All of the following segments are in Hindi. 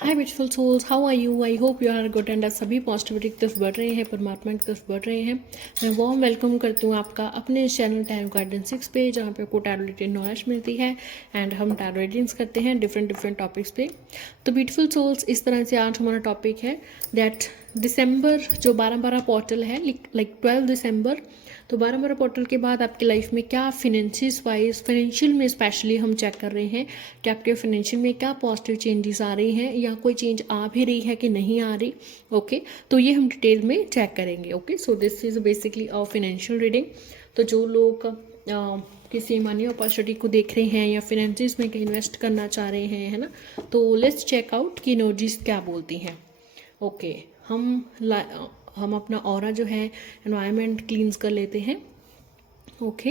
Hi beautiful souls, how are you? I hope you are good and सभी पॉजिटिविटी की तरफ बढ़ रहे हैं, परमात्मा की तरफ बढ़ रहे हैं। मैं वार्म वेलकम करती हूँ आपका अपने चैनल टाइम गार्डन 6 पे, जहाँ पे आपको टैरो रिलेटेड नॉलेज मिलती है एंड हम टैरो रीडिंग्स करते हैं डिफरेंट टॉपिक्स पे। तो ब्यूटीफुल सोल्स, इस तरह से आज हमारा टॉपिक है दैट दिसंबर जो 12-12 पोर्टल है, लाइक 12 दिसंबर। तो 12-12 पोर्टल के बाद आपकी लाइफ में क्या फिनेंशियस वाइज, फाइनेंशियल में स्पेशली हम चेक कर रहे हैं कि आपके फाइनेंशियल में क्या पॉजिटिव चेंजेस आ रही हैं या कोई चेंज आ भी रही है कि नहीं आ रही। ओके, तो ये हम डिटेल में चेक करेंगे। Okay, so this is basically a financial reading. तो जो लोग किसी मनी अपॉर्चुनिटी को देख रहे हैं या फाइनेंसिस में कहीं इन्वेस्ट करना चाह रहे हैं, है ना, तो लेट्स चेक आउट कि एनर्जीज क्या बोलती हैं। ओके, हम अपना ऑरा जो है एनवायरनमेंट क्लींस कर लेते हैं। ओके,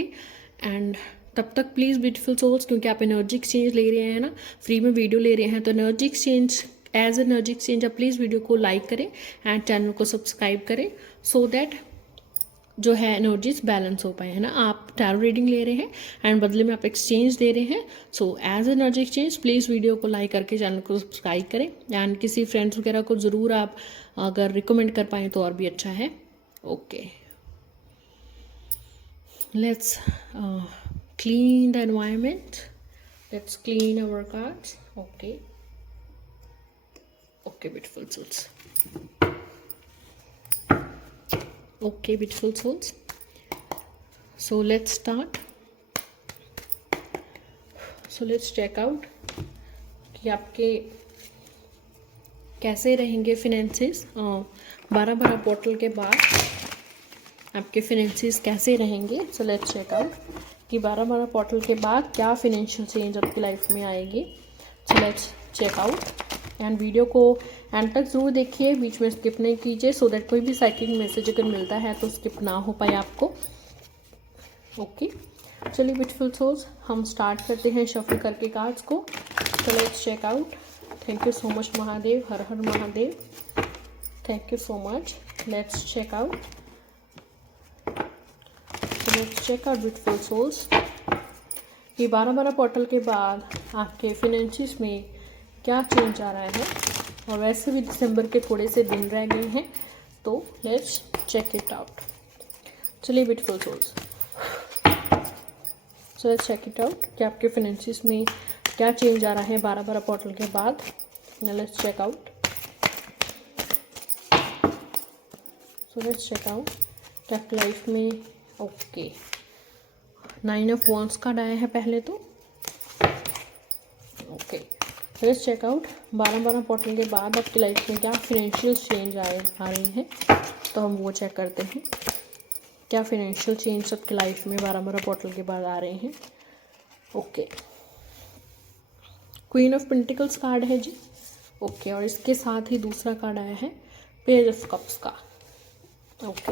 एंड तब तक प्लीज़ ब्यूटीफुल सोल्स, क्योंकि आप एनर्जी एक्सचेंज ले रहे हैं ना, फ्री में वीडियो ले रहे हैं, तो energy exchange as energy exchange आप प्लीज़ वीडियो को लाइक करें एंड चैनल को सब्सक्राइब करें, सो दैट जो है एनर्जीज बैलेंस हो पाए, है ना। आप टैरो रीडिंग ले रहे हैं एंड बदले में आप एक्सचेंज दे रहे हैं, so as energy exchange please video को लाइक करके चैनल को सब्सक्राइब करें एंड किसी फ्रेंड्स वगैरह को ज़रूर आप अगर रिकमेंड कर पाएँ तो और भी अच्छा है। Okay, let's clean the environment. Let's clean our cards. Okay, beautiful souls. Okay, beautiful souls, so let's start. So let's check out कि आपके कैसे रहेंगे फिनेंसेस 12-12 पोर्टल के बाद। आपके फाइनेंसिस कैसे रहेंगे, सो लेट्स चेक आउट कि 12-12 पोर्टल के बाद क्या फाइनेंशियल चेंज आपकी लाइफ में आएगी। So let's check out and video को एंड तक ज़रूर देखिए, बीच में स्किप नहीं कीजिए, सो दैट कोई भी साइक्लिंग मैसेज अगर मिलता है तो स्किप ना हो पाए आपको। ओके, चलिए ब्यूटीफुल सोल्स, हम स्टार्ट करते हैं शफल करके कार्ड्स को। So let's check out. Thank you so much Mahadev, Har Har Mahadev, thank you so much. Let's check out. Let's check out beautiful souls, ये 12-12 पोर्टल के बाद आपके फाइनेंसिस में क्या चेंज आ रहा है। और वैसे भी दिसंबर के थोड़े से दिन रह गए हैं, तो लेट्स चेक इट आउट। चलिए beautiful souls, so let's check it out कि आपके फाइनेंसिस में क्या चेंज आ रहा है 12-12 पोर्टल के बाद। Let's check out. So let's check out कि आपकी लाइफ में ओके 9 ऑफ वॉन्ड्स कार्ड आया है पहले तो। Okay, let's check out 12-12 portal के बाद आपकी लाइफ में क्या फाइनेंशियल चेंज आ रही हैं, तो हम वो चेक करते हैं। क्या फाइनेंशियल चेंज आपकी लाइफ में 12-12 पोर्टल के बाद आ रहे हैं। Okay, queen of pentacles card है जी। ओके, और इसके साथ ही दूसरा कार्ड आया है पेज ऑफ कप्स का। Okay,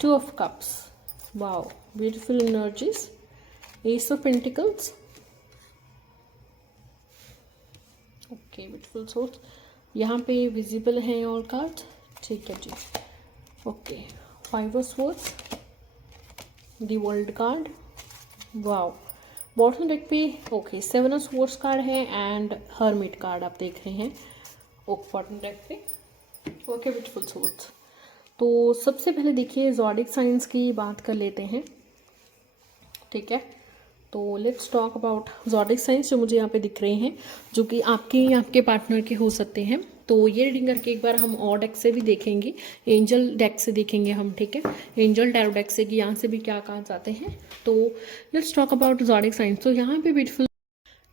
two of cups, wow beautiful energies, ace of pentacles. Okay beautiful souls, यहाँ पे विजिबल हैं और कार्ड, ठीक है जी। Okay, 5 of swords, the world card, wow. Bottom deck पे ओके 7 ऑफ स्वॉर्ड्स कार्ड है एंड हर्मिट कार्ड आप देख रहे हैं बॉटम डेक पे। ओके ब्यूटीफुल सोल्स, तो सबसे पहले देखिए ज़ोडिक साइंस की बात कर लेते हैं, ठीक है। तो let's talk about zodiac science जो मुझे यहाँ पे दिख रहे हैं, जो कि आपके पार्टनर के हो सकते हैं। तो ये रीडिंग करके एक बार हम और डेक से भी देखेंगे, एंजल डेक से देखेंगे हम, ठीक है, एंजल टैरो डेक से कि यहाँ से भी क्या कहा जाते हैं। तो let's talk about zodiac science. तो यहाँ पे beautiful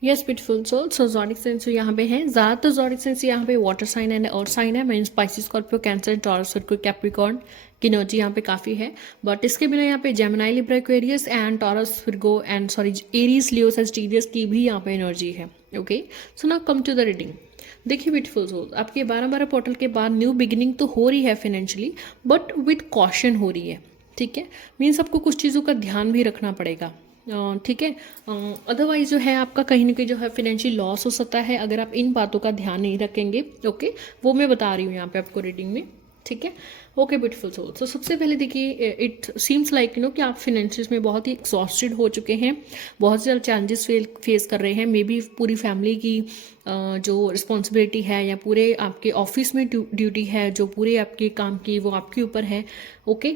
yes beautiful soul, so zodiac science जो यहाँ पे है, ज़्यादातर ज़ोडिक साइंस यहाँ पे water sign and earth sign है, mean Pisces, Scorpio, Cancer, Taurus, circle, Capricorn की एनर्जी यहाँ पे काफ़ी है। बट इसके बिना यहाँ पे Gemini, Libra, Aquarius and Taurus, Virgo and Aries, Leo, Sagittarius की भी यहाँ पे एनर्जी है। Okay, so now come to the reading. देखिए ब्यूटीफुल सोल, आपके 12-12 पोर्टल के बाद न्यू बिगिनिंग तो हो रही है फाइनेंशियली, बट विथ कॉशन हो रही है, ठीक है। मीन्स आपको कुछ चीज़ों का ध्यान भी रखना पड़ेगा, ठीक है। अदरवाइज जो है आपका कहीं ना कहीं जो है फाइनेंशियल लॉस हो सकता है अगर आप इन बातों का ध्यान नहीं रखेंगे। ओके, वो मैं बता रही हूँ यहाँ पे आपको रीडिंग में, ठीक है। Okay beautiful soul. तो सबसे पहले देखिए, इट सीम्स लाइक कि आप फिनेंशियस में बहुत ही एग्जॉस्टेड हो चुके हैं, बहुत ज़्यादा चैलेंजेस फेस कर रहे हैं। मे बी पूरी फैमिली की जो रिस्पॉन्सिबिलिटी है या पूरे आपके ऑफिस में ड्यूटी है, जो पूरे आपके काम की वो आपके ऊपर है। ओके,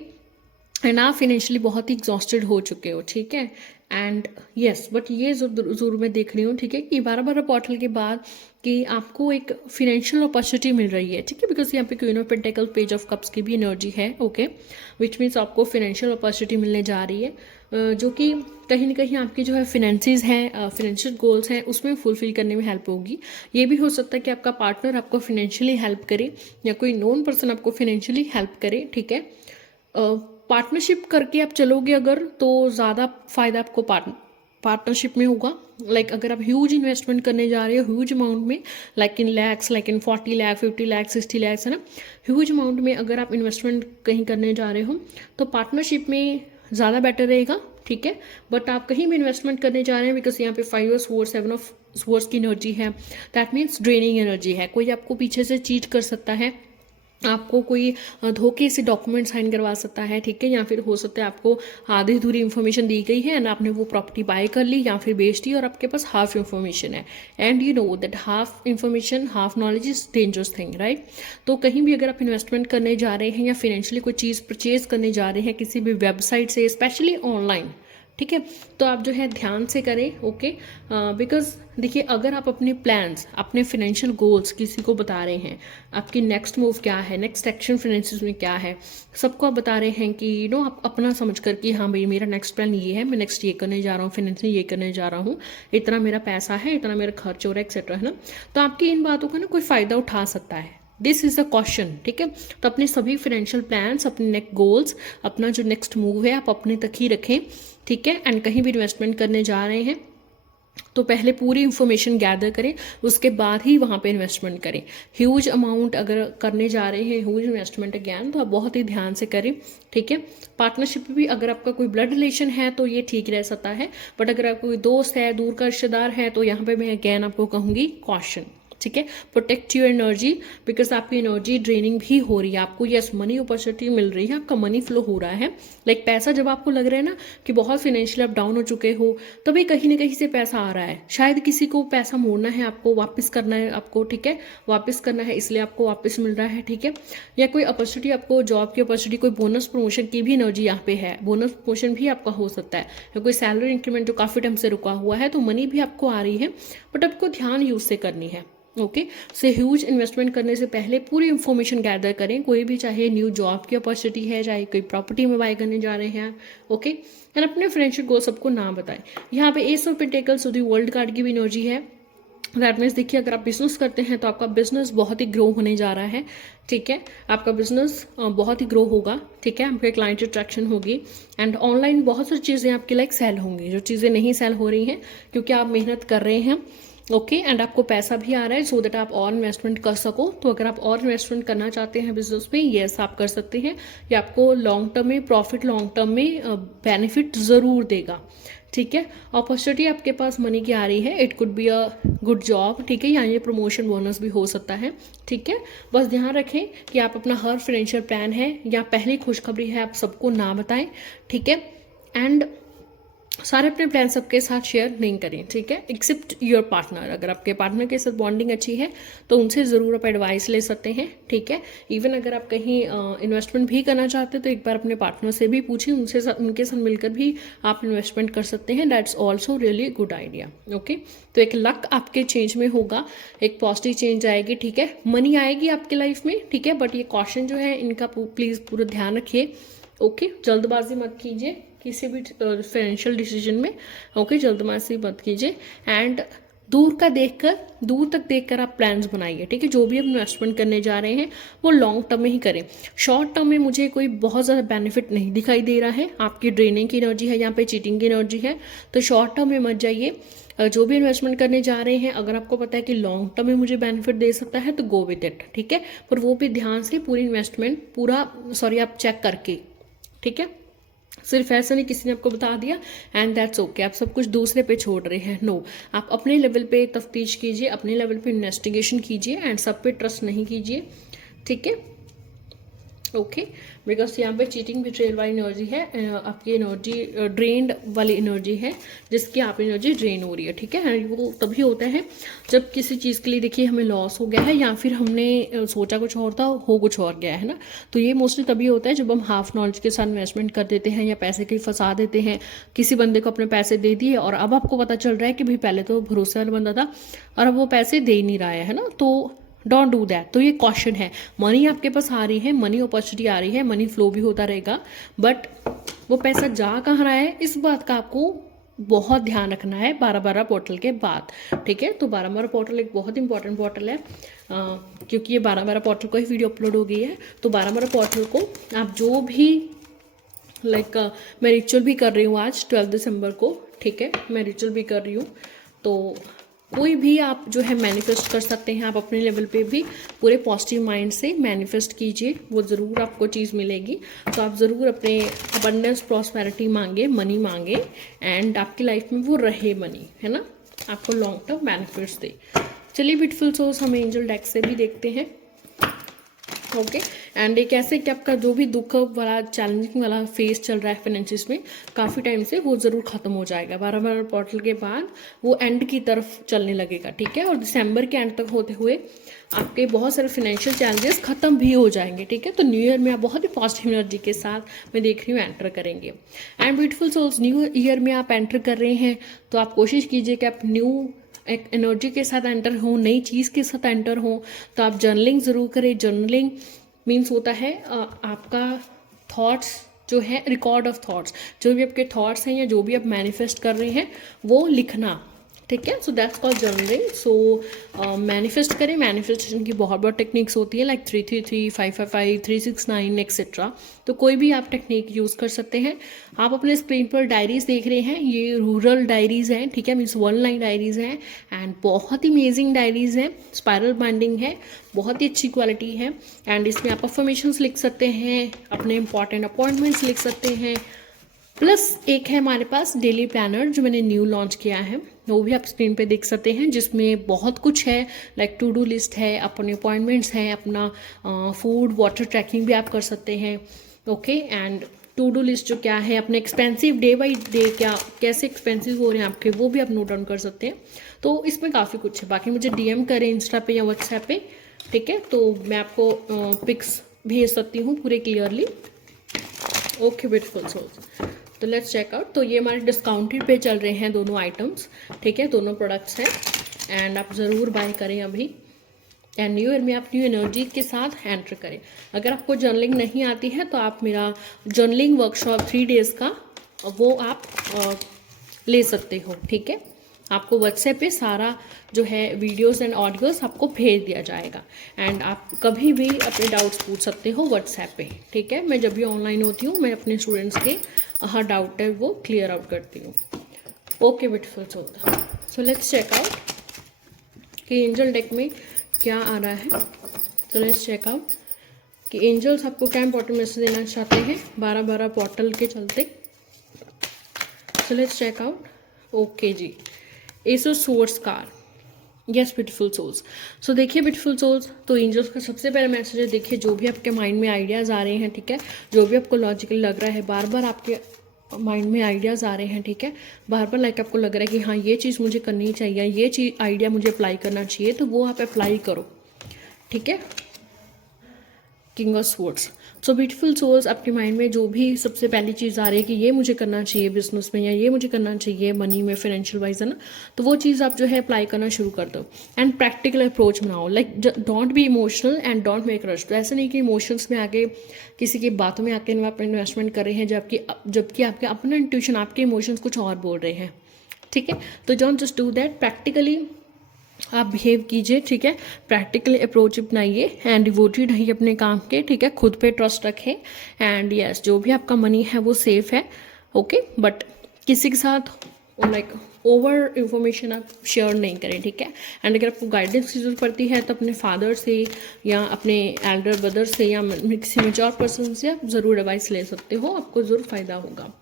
एंड आप फिनेंशियली बहुत ही एग्जॉस्टेड हो चुके हो, ठीक है। एंड यस, बट ये ज़रूर मैं देख रही हूँ, ठीक है, कि 12 पोर्टल के बाद कि आपको एक फिनेंशियल अपॉर्चुनिटी मिल रही है, ठीक है, बिकॉज यहाँ पे queen of pentacle, page of cups की भी एनर्जी है। ओके, विच मीन्स आपको फिनेंशियल अपॉर्चुनिटी मिलने जा रही है, जो कि कहीं ना कहीं आपकी जो है फिनेंसेस हैं, फिनेंशियल गोल्स हैं, उसमें फुलफिल करने में हेल्प होगी। ये भी हो सकता है कि आपका पार्टनर आपको फिनेंशियली हेल्प करे या कोई नॉन पर्सन आपको फिनेंशियली हेल्प करे, ठीक है। पार्टनरशिप करके आप चलोगे अगर, तो ज़्यादा फ़ायदा आपको पार्टनरशिप में होगा। लाइक अगर आप ह्यूज इन्वेस्टमेंट करने जा रहे हो, ह्यूज अमाउंट में, like in lakhs, like in 40 lakh, 50 lakh, 60 lakh, है ना, ह्यूज अमाउंट में अगर आप इन्वेस्टमेंट कहीं करने जा रहे हो तो पार्टनरशिप में ज़्यादा बेटर रहेगा, ठीक है। बट आप कहीं भी इन्वेस्टमेंट करने जा रहे हैं, बिकॉज यहाँ पे 5 ऑफ स्वॉर्ड्स, 7 ऑफ स्वॉर्ड्स की एनर्जी है, दैट मीन्स ड्रेनिंग एनर्जी है। कोई आपको पीछे से चीट कर सकता है, आपको कोई धोखे से डॉक्यूमेंट साइन करवा सकता है, ठीक है, या फिर हो सकता है आपको आधी अधूरी इन्फॉर्मेशन दी गई है एंड आपने वो प्रॉपर्टी बाय कर ली या फिर बेच दी और आपके पास हाफ इन्फॉर्मेशन है, and you know that half information, half knowledge is dangerous thing, right. तो कहीं भी अगर आप इन्वेस्टमेंट करने जा रहे हैं या फिनेंशियली कोई चीज़ परचेज करने जा रहे हैं किसी भी वेबसाइट से, स्पेशली ऑनलाइन, ठीक है, तो आप जो है ध्यान से करें। ओके, बिकॉज देखिए, अगर आप अपने प्लान्स, अपने फिनेंशियल गोल्स किसी को बता रहे हैं, आपकी नेक्स्ट मूव क्या है, नेक्स्ट एक्शन फाइनेंसिस में क्या है, सबको आप बता रहे हैं कि आप अपना समझ कर कि हाँ भाई मेरा नेक्स्ट प्लान ये है, मैं नेक्स्ट ये करने जा रहा हूँ, फाइनेंशियल ये करने जा रहा हूँ, इतना मेरा पैसा है, इतना मेरा खर्च हो रहा है, एक्सेट्रा, है ना। तो आपकी इन बातों का ना कोई फ़ायदा उठा सकता है। दिस इज़ अ क्वेश्चन, ठीक है। तो अपने सभी फाइनेंशियल प्लान्स, अपने नेक्स्ट गोल्स, अपना जो नेक्स्ट मूव है आप अपने तक ही रखें, ठीक है। एंड कहीं भी इन्वेस्टमेंट करने जा रहे हैं तो पहले पूरी इन्फॉर्मेशन गैदर करें, उसके बाद ही वहाँ पे इन्वेस्टमेंट करें। ह्यूज अमाउंट अगर करने जा रहे हैं, ह्यूज इन्वेस्टमेंट अगैन, तो आप बहुत ही ध्यान से करें, ठीक है। पार्टनरशिप भी अगर आपका कोई ब्लड रिलेशन है तो ये ठीक रह सकता है, बट अगर आपका कोई दोस्त है, दूर का रिश्तेदार है, तो यहाँ पे मैं अगैन आपको कहूँगी कॉशन, ठीक है। प्रोटेक्ट योर एनर्जी, बिकॉज आपकी एनर्जी ड्रेनिंग भी हो रही है। आपको यस मनी अपॉर्चुनिटी मिल रही है, आपका मनी फ्लो हो रहा है, लाइक पैसा जब आपको लग रहा है ना कि बहुत फिनेंशियल आप डाउन हो चुके हो, तभी कहीं ना कहीं से पैसा आ रहा है। शायद किसी को पैसा मोड़ना है, आपको वापस करना है, आपको, ठीक है, वापस करना है, इसलिए आपको वापस मिल रहा है, ठीक है। या कोई अपॉर्चुनिटी, आपको जॉब की अपॉर्चुनिटी, कोई बोनस प्रमोशन की भी एनर्जी यहाँ पे है, बोनस प्रमोशन भी आपका हो सकता है, या कोई सैलरी इंक्रीमेंट जो काफ़ी टाइम से रुका हुआ है, तो मनी भी आपको आ रही है, बट आपको ध्यान यूज से करनी है। ओके, से ह्यूज इन्वेस्टमेंट करने से पहले पूरी इन्फॉर्मेशन गैदर करें, कोई भी, चाहे न्यू जॉब की अपॉर्चुनिटी है, चाहे कोई प्रॉपर्टी में बाय करने जा रहे हैं, ओके। एंड अपने फाइनेंशियल गोल सबको ना बताएं। यहाँ पे S of pentacles the world card की भी एनर्जी है, दैट मीन्स देखिए, अगर आप बिजनेस करते हैं तो आपका बिजनेस बहुत ही ग्रो होने जा रहा है, ठीक है, आपका बिजनेस बहुत ही ग्रो होगा, ठीक है, आपके क्लाइंट अट्रैक्शन होगी, एंड ऑनलाइन बहुत सारी चीज़ें आपकी लाइक सेल होंगी, जो चीज़ें नहीं सेल हो रही हैं क्योंकि आप मेहनत कर रहे हैं, ओके, एंड आपको पैसा भी आ रहा है, सो दैट आप और इन्वेस्टमेंट कर सको। तो अगर आप और इन्वेस्टमेंट करना चाहते हैं बिजनेस में, येस आप कर सकते हैं, ये आपको लॉन्ग टर्म में प्रॉफिट, लॉन्ग टर्म में बेनिफिट ज़रूर देगा, ठीक है। अपॉर्चुनिटी आपके पास मनी की आ रही है, it could be a good job, ठीक है, या ये प्रमोशन बोनस भी हो सकता है, ठीक है। बस ध्यान रखें कि आप अपना हर फाइनेंशियल प्लान है या पहली खुशखबरी है आप सबको ना बताएं, ठीक है। एंड सारे अपने प्लान सबके साथ शेयर नहीं करें, ठीक है, एक्सेप्ट योर पार्टनर। अगर आपके पार्टनर के साथ बॉन्डिंग अच्छी है तो उनसे ज़रूर आप एडवाइस ले सकते हैं, ठीक है। इवन अगर आप कहीं इन्वेस्टमेंट भी करना चाहते हैं तो एक बार अपने पार्टनर से भी पूछें, उनके साथ मिलकर भी आप इन्वेस्टमेंट कर सकते हैं, that's also really good idea, okay. तो एक लक आपके चेंज में होगा, एक पॉजिटिव चेंज आएगी, ठीक है, मनी आएगी आपके लाइफ में, ठीक है, बट ये कॉशन जो है इनका प्लीज़ पूरा ध्यान रखिए, ओके। जल्दबाजी मत कीजिए किसी भी फाइनेंशियल डिसीजन में, ओके, जल्दबाजी मत कीजिए, एंड दूर तक देखकर आप प्लान्स बनाइए, ठीक है। जो भी आप इन्वेस्टमेंट करने जा रहे हैं वो लॉन्ग टर्म में ही करें। शॉर्ट टर्म में मुझे कोई बहुत ज़्यादा बेनिफिट नहीं दिखाई दे रहा है, आपकी ड्रेनिंग की एनर्जी है, यहाँ पे चीटिंग की एनर्जी है, तो शॉर्ट टर्म में मत जाइए। जो भी इन्वेस्टमेंट करने जा रहे हैं, अगर आपको पता है कि लॉन्ग टर्म में मुझे बेनिफिट दे सकता है तो गो विद इट, ठीक है, पर वो भी ध्यान से पूरी इन्वेस्टमेंट आप चेक करके, ठीक है। सिर्फ ऐसा नहीं किसी ने आपको बता दिया एंड दैट्स ओके, आप सब कुछ दूसरे पे छोड़ रहे हैं, नो, आप अपने लेवल पे तफ्तीश कीजिए, अपने लेवल पे इन्वेस्टिगेशन कीजिए, एंड सब पे ट्रस्ट नहीं कीजिए, ठीक है। ओके, बिकॉज यहाँ पे चीटिंग बिट्रेयल वाली एनर्जी है, आपकी एनर्जी ड्रेन्ड वाली एनर्जी है, जिसकी आप एनर्जी ड्रेन हो रही है, ठीक है। वो तभी होता है जब किसी चीज़ के लिए देखिए हमें लॉस हो गया है, या फिर हमने सोचा कुछ और था, हो कुछ और गया है ना। तो ये मोस्टली तभी होता है जब हम हाफ नॉलेज के साथ इन्वेस्टमेंट कर देते हैं, या पैसे के लिए फंसा देते हैं। किसी बंदे को अपने पैसे दे दिए और अब आपको पता चल रहा है कि भाई पहले तो भरोसे वाला बंदा था और अब वो पैसे दे ही नहीं रहा है ना। तो डोंट डू दैट। तो ये कॉशन है। मनी आपके पास आ रही है, मनी अपॉर्चुनिटी आ रही है, मनी फ्लो भी होता रहेगा, बट वो पैसा जा कहाँ रहा है इस बात का आपको बहुत ध्यान रखना है 12-12 पोर्टल के बाद, ठीक है। तो 12-12 पोर्टल एक बहुत इंपॉर्टेंट पोर्टल है, क्योंकि ये 12-12 पोर्टल को ही वीडियो अपलोड हो गई है। तो 12-12 पोर्टल को आप जो भी मैं रिचुअल भी कर रही हूँ आज 12 दिसंबर को, ठीक है, मैं रिचुअल भी कर रही हूँ। तो कोई भी आप जो है मैनिफेस्ट कर सकते हैं, आप अपने लेवल पे भी पूरे पॉजिटिव माइंड से मैनिफेस्ट कीजिए, वो ज़रूर आपको चीज़ मिलेगी। तो आप ज़रूर अपने अबंडेंस प्रॉस्पेरिटी मांगे, मनी मांगे, एंड आपकी लाइफ में वो रहे मनी, है ना, आपको लॉन्ग टर्म बेनिफिट्स दे। चलिए ब्यूटीफुल सोल्स, हम एंजल डेक से भी देखते हैं। ओके, एंड एक ऐसे कि आपका जो भी दुख वाला चैलेंजिंग वाला फेस चल रहा है फाइनेंशियस में काफ़ी टाइम से, वो ज़रूर ख़त्म हो जाएगा 12-12 पोर्टल के बाद, वो एंड की तरफ चलने लगेगा, ठीक है। और दिसंबर के एंड तक होते हुए आपके बहुत सारे फाइनेंशियल चैलेंजेस ख़त्म भी हो जाएंगे, ठीक है। तो न्यू ईयर में आप बहुत ही पॉजिटिव एनर्जी के साथ मैं देख रही हूँ एंटर करेंगे। And beautiful souls, new year में आप एंटर कर रहे हैं तो आप कोशिश कीजिए कि आप न्यू एक एनर्जी के साथ एंटर हो, नई चीज़ के साथ एंटर हो। तो आप जर्नलिंग ज़रूर करें। जर्नलिंग मीन्स होता है आपका थॉट्स जो है, रिकॉर्ड ऑफ थॉट्स, जो भी आपके थॉट्स हैं या जो भी आप मैनिफेस्ट कर रहे हैं वो लिखना, ठीक है। So that's called journaling. So manifest करें। मैनिफेस्टेशन की बहुत बहुत टेक्निक्स होती है, लाइक 333, 555, 369 एक्सेट्रा। तो कोई भी आप टेक्निक यूज़ कर सकते हैं। आप अपने स्क्रीन पर डायरीज देख रहे हैं, ये रूरल डायरीज़ हैं, ठीक है, मीन्स 1 लाइन डायरीज़ हैं, एंड बहुत ही अमेजिंग डायरीज़ हैं, स्पायरल बाइंडिंग है, बहुत ही अच्छी क्वालिटी है। एंड इसमें आप अफर्मेशंस लिख सकते हैं, अपने इंपॉर्टेंट अपॉइंटमेंट्स लिख सकते हैं, प्लस एक है हमारे पास डेली प्लानर जो मैंने न्यू लॉन्च किया है, वो भी आप स्क्रीन पे देख सकते हैं, जिसमें बहुत कुछ है, लाइक टू डू लिस्ट है, अपने अपॉइंटमेंट्स हैं, अपना फूड वाटर ट्रैकिंग भी आप कर सकते हैं, okay. And to do list जो क्या है, अपने एक्सपेंसिव डे बाई डे क्या कैसे एक्सपेंसिव हो रहे हैं आपके, वो भी आप नोट डाउन कर सकते हैं। तो इसमें काफ़ी कुछ है। बाकी मुझे DM करें इंस्टा पे या व्हाट्सएप पे, ठीक है, तो मैं आपको पिक्स भेज सकती हूँ पूरे क्लियरली। ओके ब्यूटीफुल सोल्स, तो लेट्स चेक आउट। तो ये हमारे डिस्काउंटेड पे चल रहे हैं दोनों आइटम्स, ठीक है, दोनों प्रोडक्ट्स हैं, एंड आप ज़रूर बाय करें अभी। एंड न्यू ईयर में आप न्यू एनर्जी के साथ एंटर करें। अगर आपको जर्नलिंग नहीं आती है तो आप मेरा जर्नलिंग वर्कशॉप 3 डेज़ का वो आप ले सकते हो, ठीक है। आपको व्हाट्सएप पे सारा जो है वीडियोस एंड ऑडियोस आपको भेज दिया जाएगा, एंड आप कभी भी अपने डाउट्स पूछ सकते हो व्हाट्सएप पे, ठीक है। मैं जब भी ऑनलाइन होती हूँ मैं अपने स्टूडेंट्स के हर डाउट है वो क्लियर आउट करती हूँ। Okay beautiful souls, so let's check out कि एंजल डेक में क्या आ रहा है। तो लेट्स चेक आउट कि एंजल्स आपको क्या इंपॉर्टेंट मैसेज देना चाहते हैं 12-12 पोर्टल के चलते। So let's check out. Okay जी, ace of swords card, yes beautiful souls. So देखिए ब्यूटीफुल सोल्स, तो एंजल्स का सबसे पहला मैसेज है, देखिए जो भी आपके माइंड में आइडियाज़ आ रहे हैं, ठीक है, जो भी आपको लॉजिकल लग रहा है, बार बार आपके माइंड में आइडियाज़ आ रहे हैं, ठीक है, बार बार लाइक आपको लग रहा है कि हाँ ये चीज़ मुझे करनी चाहिए, ये चीज़ आइडिया मुझे अप्लाई करना चाहिए, तो वो आप अप्लाई करो, ठीक है। King of swords, so beautiful souls, आपके माइंड में जो भी सबसे पहली चीज़ आ रही है कि ये मुझे करना चाहिए बिजनेस में, या ये मुझे करना चाहिए मनी में, फाइनेंशियल वाइज, है ना, तो वो चीज़ आप जो है अप्लाई करना शुरू कर दो। एंड प्रैक्टिकल अप्रोच बनाओ, like don't be emotional and don't make rush. तो ऐसा नहीं कि इमोशंस में आके किसी की बातों में आके आप इन्वेस्टमेंट कर रहे हैं, जबकि आपके अपना इंट्यूशन, आपके इमोशंस कुछ और बोल रहे हैं, ठीक है। तो don't just do that, practically आप बिहेव कीजिए, ठीक है, प्रैक्टिकल अप्रोच अपनाइए, एंड डिवोटेड रहिए अपने काम के, ठीक है, खुद पे ट्रस्ट रखें, एंड यस जो भी आपका मनी है वो सेफ है, ओके, बट किसी के साथ लाइक ओवर इंफॉर्मेशन आप शेयर नहीं करें, ठीक है। एंड अगर आपको गाइडेंस की जरूरत पड़ती है तो अपने फादर से या अपने एल्डर ब्रदर से या किसी मेच्योर पर्सन से आप ज़रूर एडवाइस ले सकते हो, आपको ज़रूर फ़ायदा होगा।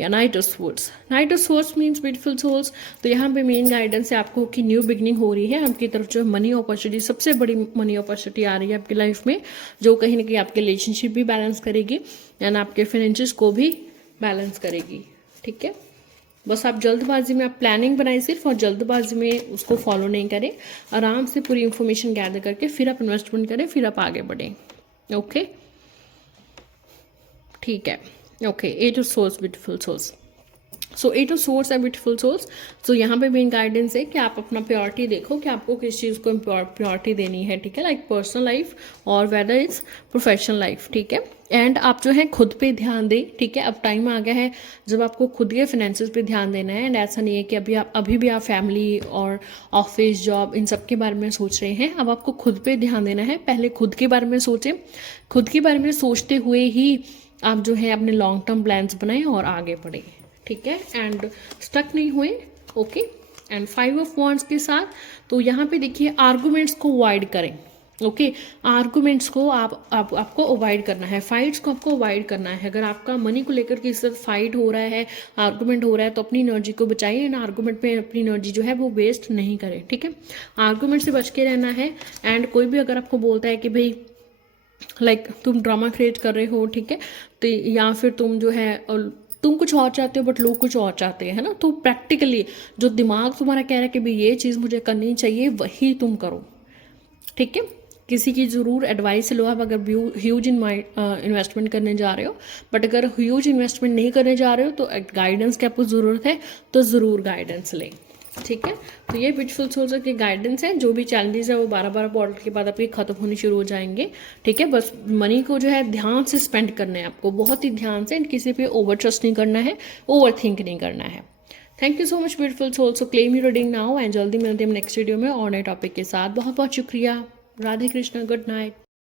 या knight of swords. Knight of swords means beautiful souls. तो यहाँ पे मेन गाइडेंस है आपको कि न्यू बिगनिंग हो रही है आपकी तरफ, जो मनी अपॉर्चुनिटी, सबसे बड़ी मनी अपॉर्चुनिटी आ रही है आपकी लाइफ में, जो कहीं ना कहीं आपके रिलेशनशिप भी बैलेंस करेगी एंड आपके फाइनेंशियल्स को भी बैलेंस करेगी। ठीक है, बस आप जल्दबाजी में आप प्लानिंग बनाए सिर्फ, और जल्दबाजी में उसको फॉलो नहीं करें। आराम से पूरी इंफॉर्मेशन गैदर करके फिर आप इन्वेस्टमेंट करें, फिर आप आगे बढ़ें। ओके, ठीक है। Okay, 8 of source, beautiful source. So 8 of source है ब्यूटीफुल सोर्स। सो यहाँ पे मेन गाइडेंस है कि आप अपना प्योरिटी देखो कि आपको किस चीज़ को प्योरिटी देनी है। ठीक है, लाइक पर्सनल लाइफ और वेदर इज प्रोफेशनल लाइफ। ठीक है, एंड आप जो है खुद पे ध्यान दें। ठीक है, अब टाइम आ गया है जब आपको खुद के फाइनेंसेस पे ध्यान देना है। एंड ऐसा नहीं है कि अभी भी आप फैमिली और ऑफिस, जॉब, इन सब के बारे में सोच रहे हैं। अब आपको खुद पे ध्यान देना है। पहले खुद के बारे में सोचें, खुद के बारे में सोचते हुए ही आप जो है अपने लॉन्ग टर्म प्लान्स बनाएं और आगे बढ़ें। ठीक है, एंड स्टक नहीं हुए। ओके, एंड 5 ऑफ वॉन्ड्स के साथ तो यहाँ पे देखिए आर्गूमेंट्स को अवॉइड करें। ओके, आर्गूमेंट्स को आपको अवॉइड करना है, फाइट्स को आपको अवॉइड करना है। अगर आपका मनी को लेकर किसी से फाइट हो रहा है, आर्गूमेंट हो रहा है, तो अपनी एनर्जी को बचाइए एंड आर्गूमेंट पे अपनी एनर्जी जो है वो वेस्ट नहीं करें। ठीक है, आर्गूमेंट से बच के रहना है। एंड कोई भी अगर आपको बोलता है कि भाई लाइक तुम ड्रामा क्रिएट कर रहे हो, ठीक है, तो या फिर तुम जो है तुम कुछ और चाहते हो बट लोग कुछ और चाहते हैं, है ना, तो प्रैक्टिकली जो दिमाग तुम्हारा कह रहा है कि भाई ये चीज़ मुझे करनी चाहिए, वही तुम करो। ठीक है, किसी की ज़रूर एडवाइस लो आप अगर ह्यूज इन्वेस्टमेंट करने जा रहे हो, बट अगर ह्यूज इन्वेस्टमेंट नहीं करने जा रहे हो तो गाइडेंस की आपको ज़रूरत है, तो ज़रूर गाइडेंस लें। ठीक है, तो ये ब्यूटीफुल सोल्स की गाइडेंस है। जो भी चैलेंजेस है वो 12 बॉटल के बाद आपके खत्म होने शुरू हो जाएंगे। ठीक है, बस मनी को जो है ध्यान से स्पेंड करना है आपको, बहुत ही ध्यान से, किसी पे ओवर ट्रस्ट नहीं करना है, ओवर थिंक नहीं करना है। Thank you so much beautiful souls. So claim your reading now and जल्दी मिलते हैं नेक्स्ट वीडियो में और नए टॉपिक के साथ। बहुत बहुत शुक्रिया। Radhe Krishna, good night.